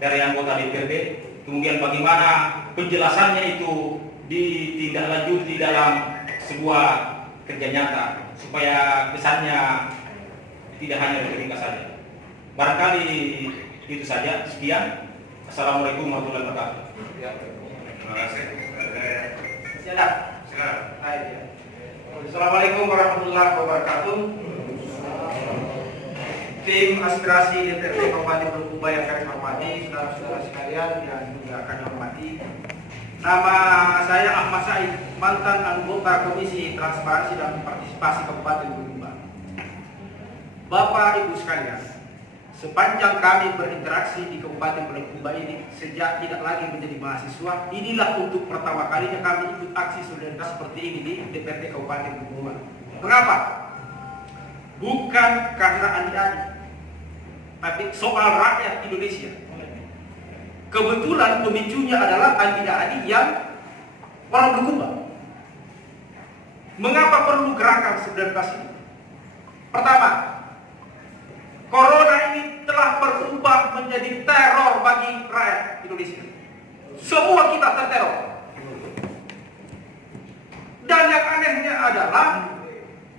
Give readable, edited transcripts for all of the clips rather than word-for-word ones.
dari anggota DPRD, kemudian bagaimana penjelasannya itu ditindaklanjuti dalam sebuah kerja nyata supaya kesannya tidak hanya retorika saja. Barangkali itu saja. Sekian. Assalamualaikum warahmatullahi wabarakatuh. Terima kasih. Silakan. Assalamualaikum warahmatullahi wabarakatuh. Tim aspirasi DPRD Kabupaten Bulukumba yang kami hormati, saudara-saudara sekalian yang juga kami hormati. Nama saya Ahmad Said, mantan anggota Komisi Transparansi dan Partisipasi Kabupaten Bulukumba. Bapak Ibu sekalian, sepanjang kami berinteraksi di Kabupaten Bulukumba ini, sejak tidak lagi menjadi mahasiswa, inilah untuk pertama kalinya kami ikut aksi solidaritas seperti ini di DPRD Kabupaten Bulukumba. Mengapa? Bukan karena andi-andi, tapi soal rakyat Indonesia. Kebetulan pemicunya adalah andi-andi yang orang Bulukumba. Mengapa perlu gerakan solidaritas ini? Pertama, Corona ini telah berubah menjadi teror bagi rakyat Indonesia. Semua kita terteror. Dan yang anehnya adalah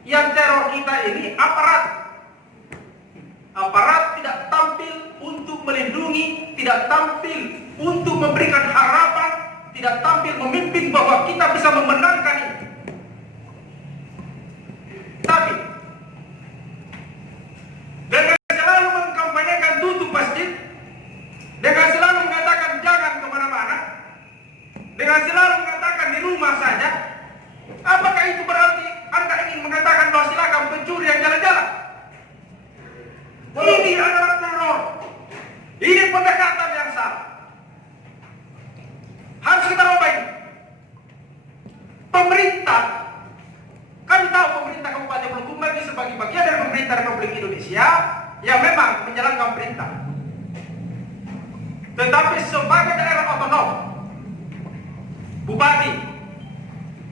yang teror kita ini aparat. Aparat tidak tampil untuk melindungi, tidak tampil untuk memberikan harapan, tidak tampil memimpin bahwa kita bisa memenangkan ini. Tapi dengan selalu mengkampanyekan tutup masjid, dengan selalu mengatakan jangan kemana-mana, dengan selalu mengatakan di rumah saja, apakah itu berarti Anda ingin mengatakan bahwa silakan pencuri yang jalan-jalan? Ini adalah teror. Ini pendekatan yang salah. Harus kita ubah ini. Pemerintah, kami tahu pemerintah Kabupaten Bulukumba ini sebagai bagian dari pemerintah Republik Indonesia yang memang menjalankan perintah. Tetapi sebagai daerah otonom, Bupati,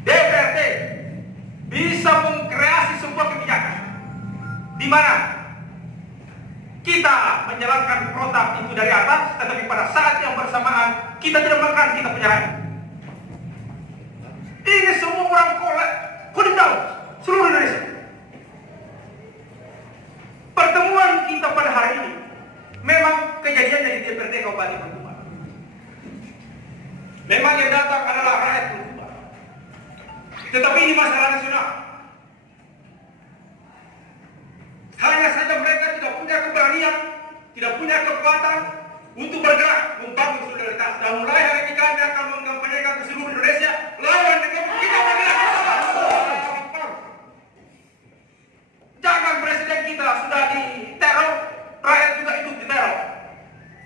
DPRD bisa mengkreasi sebuah kebijakan di mana kita menjalankan protap itu dari atas, tetapi pada saat yang bersamaan kita tidak melakukan kita penyerangan. Ini semua orang kulit tahu seluruh Indonesia. Pertemuan kita pada hari ini memang kejadiannya di DPRD Kabupaten Bulukumba. Memang yang datang adalah rakyat Bulukumba. Tetapi ini masalah nasional. Hanya saja mereka tidak punya keberanian, tidak punya kekuatan untuk bergerak membangun solidaritas. Dan mulai hari ini kami akan mengkampanyekan ke seluruh Indonesia lawan dengan kita bergerak bersama. Jangan presiden kita sudah diteror, rakyat juga ikut diteror.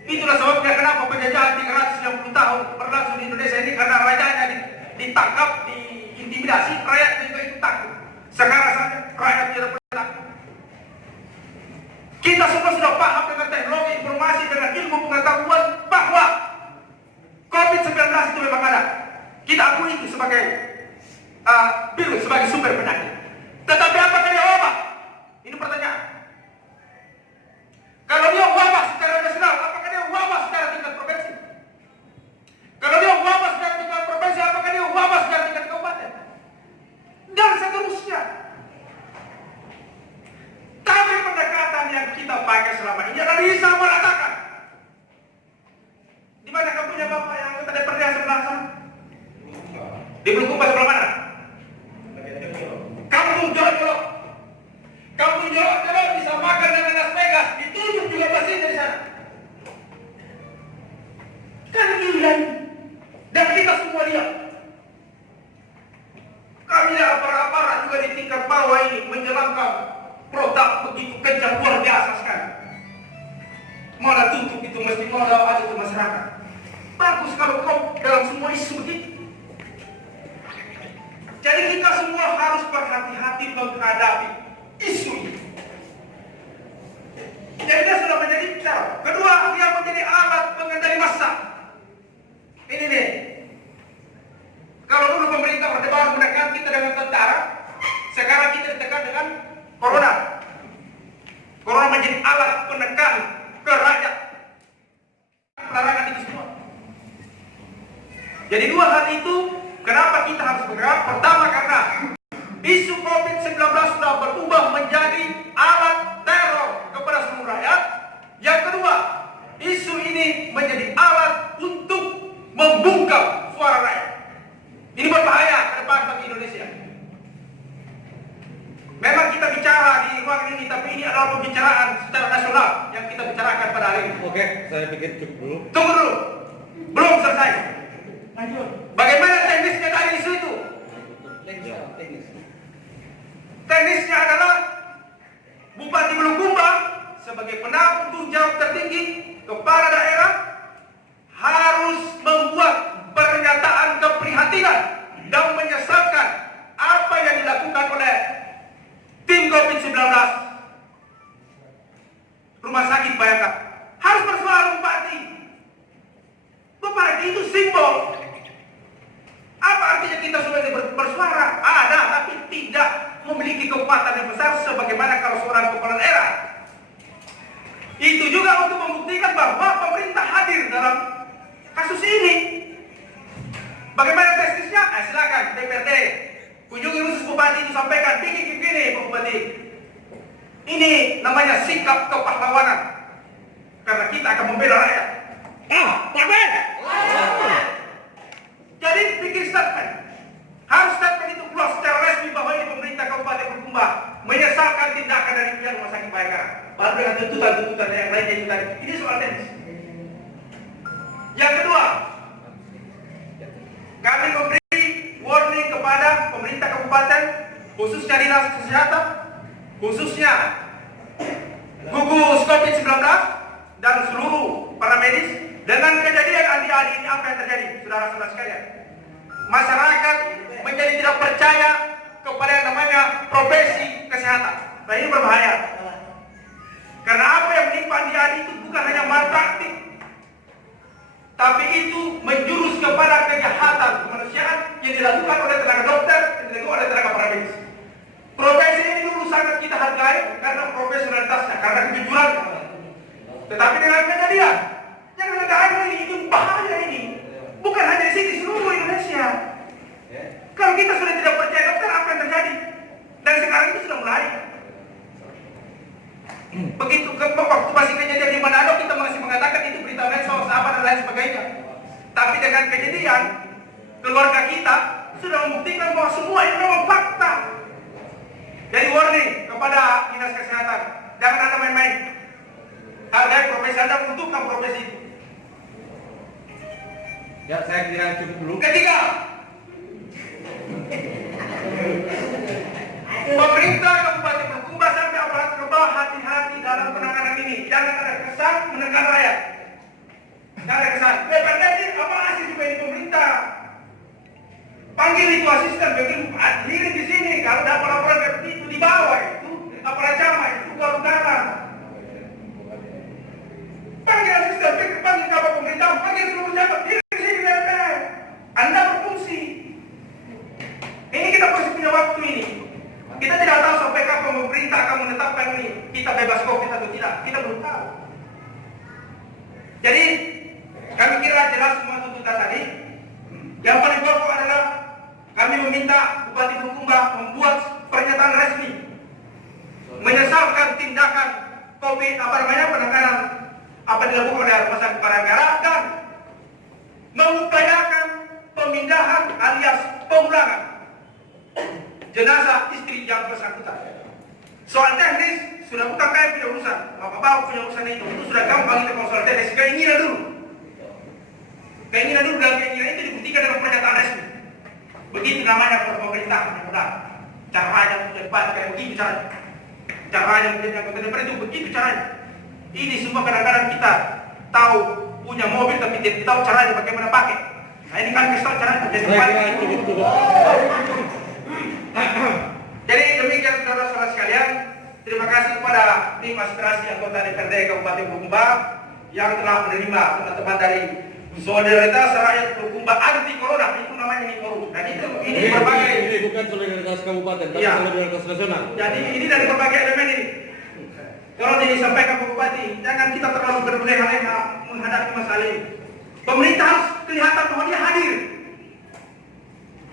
Itulah sebabnya kenapa penjajahan 390 tahun berlangsung di Indonesia ini, karena rajanya ditangkap, diintimidasi, rakyat juga ikut takut. Sekarang saja rakyat tidak pernah takut. Kita semua sudah paham dengan teknologi informasi, dengan ilmu pengetahuan bahwa COVID-19 itu memang ada. Kita akui itu sebagai virus, sebagai sumber penyakit. Tetapi apakah dia wabah? Ini pertanyaan. Kalau dia wabah secara nasional, apakah dia wabah secara tingkat provinsi? Kalau dia wabah secara tingkat provinsi, apakah dia wabah secara tingkat kabupaten? Dan seterusnya. Tapi pendekatan yang kita pakai selama ini adalah bisa meratakan. Di mana kamu punya bapak yang anggota DPRD sebelah sana? Di Bulukumba sebelah mana? Kampung Jolo. Kampung Jolo bisa makan dengan Las Vegas, ditunjuk juga masih dari sana. Kan gila ini. Dan kita semua lihat. Kami aparat-aparat juga di tingkat bawah ini menjalankan protap begitu kencang, luar biasa sekali. Mana tutup itu mesti modal aja ke masyarakat. Bagus kalau kau dalam semua isu begitu. Jadi kita semua harus berhati-hati menghadapi isu ini. Jadi dia sudah menjadi teror. Kedua, dia menjadi alat pengendali massa. Ini nih. Kalau dulu pemerintah berdebat menekan kita dengan tentara, sekarang kita ditekan dengan corona. Corona menjadi alat penekan ke rakyat. Jadi dua hal itu kenapa kita harus bergerak? Pertama karena isu COVID-19 sudah berubah menjadi alat teror kepada seluruh rakyat. Yang kedua, isu ini menjadi alat untuk membungkam suara rakyat. Ini berbahaya ke depan bagi Indonesia. Memang kita bicara di ruang ini, tapi ini adalah pembicaraan secara nasional yang kita bicarakan pada hari ini. Oke, saya pikir cukup dulu. Tunggu dulu, belum selesai. Bagaimana teknisnya dari isu itu? Teknisnya adalah Bupati Bulukumba sebagai penanggung jawab tertinggi kepala daerah harus membuat pernyataan keprihatinan dan menyesalkan apa yang dilakukan oleh tim COVID-19 Rumah Sakit Bayangkara. Harus bersuara Bupati. Bupati itu simbol. Apa artinya kita sudah bersuara? Ada, tapi tidak memiliki kekuatan yang besar sebagaimana kalau seorang kepala daerah. Itu juga untuk membuktikan bahwa pemerintah hadir dalam kasus ini. Bagaimana teknisnya? Silakan DPRD kunjungi khusus Bupati itu, sampaikan begini Pak Bupati. Ini namanya sikap kepahlawanan. Karena kita akan membela rakyat. Takbir! Jadi bikin statement. Harus statement itu keluar secara resmi bahwa ini pemerintah Kabupaten Bulukumba menyesalkan tindakan dari pihak Rumah Sakit Bayangkara. Baru dengan tuntutan-tuntutan yang lainnya itu tadi. Ini soal teknis. Yang kedua, kami memberi warning kepada pemerintah kabupaten, khususnya dinas kesehatan, khususnya gugus COVID-19 dan seluruh para medis dengan kejadian Andi ini. Apa yang terjadi, saudara-saudara sekalian? Masyarakat menjadi tidak percaya kepada yang namanya profesi kesehatan. Nah, ini berbahaya. Karena apa yang menimpa Andi itu bukan hanya malpraktik, tapi itu menjurus kepada kejahatan kemanusiaan yang dilakukan oleh tenaga dokter, yang dilakukan oleh tenaga paramedis. Profesi ini dulu sangat kita hargai karena profesionalitasnya, karena kejujurannya. Tetapi dengan kejadian yang ada ini bahaya ini. Bukan hanya di sini, seluruh Indonesia. Kalau kita sudah tidak percaya dokter, apa yang terjadi? Dan sekarang itu sudah mulai. Begitu waktu masih kejadian di Manado, kita masih mengatakan itu berita medsos, apa dan lain sebagainya. Tapi dengan kejadian, keluarga kita sudah membuktikan bahwa semua itu memang fakta. Jadi warning kepada dinas kesehatan, jangan Anda main-main. Hargai profesi Anda, untukkan profesi itu. Ya, saya kira cukup dulu. Ketiga, pemerintah Kabupaten Bulukumba sampai aparat global hati-hati dalam penanganan ini. Jangan ada kesan menekan rakyat. Jangan ada kesan. Dependenti apa sih juga ini pemerintah? Panggil itu asisten, begitu hadirin di sini. Kalau ada laporan seperti itu di bawah itu aparat camat itu baru dalam. Panggil asisten, panggil kabar pemerintah, panggil seluruh jabat. Anda berfungsi. Ini kita masih punya waktu ini. Kita tidak tahu sampai kapan pemerintah akan menetapkan ini. Kita bebas COVID atau tidak. Kita belum tahu. Jadi kami kira jelas semua tuntutan tadi. Yang paling pokok adalah kami meminta Bupati Bulukumba membuat pernyataan resmi menyesalkan tindakan COVID penanganan apa dilakukan oleh Rumah Sakit Bayangkara dan mengupayakan pemindahan alias pemulangan jenazah istri yang bersangkutan. Soal teknis sudah bukan kami punya urusan, Bapak punya urusan itu sudah gampang kita konsul teknis. Keinginan dulu dan keinginan itu dibuktikan dengan pernyataan resmi. Begitu namanya pemerintah yang benar. Caranya debat kayak begitu caranya. Caranya menjadi anggota DPR itu begitu caranya. Ini semua kadang-kadang kita tahu punya mobil tapi tidak tahu caranya bagaimana pakai. Nah ini kan bisa caranya jadi Jadi demikian saudara-saudara sekalian, terima kasih kepada tim aspirasi anggota DPRD Kabupaten Bulukumba yang telah menerima teman-teman dari Solidaritas Rakyat Bulukumba Anti Corona, itu namanya ini forum. Dan ini berbagai. Ini bukan solidaritas kabupaten, tapi Ya. solidaritas nasional. Jadi ini dari berbagai elemen ini. Kalau disampaikan ke Bupati, jangan kita terlalu berleha-leha menghadapi masalah ini. Pemerintah harus kelihatan bahwa dia hadir.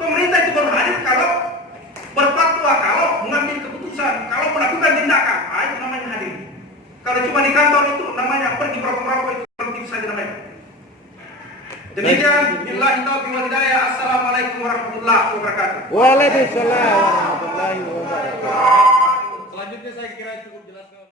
Pemerintah itu baru hadir kalau berfatwa, kalau mengambil keputusan, kalau melakukan tindakan, itu namanya hadir. Kalau cuma di kantor itu namanya pergi merokok-merokok, itu produktif saja namanya. Demikian, billahi taufiq wal hidayah. Assalamualaikum warahmatullahi wabarakatuh. Waalaikumsalam warahmatullahi wabarakatuh. Selanjutnya saya kira cukup jelas.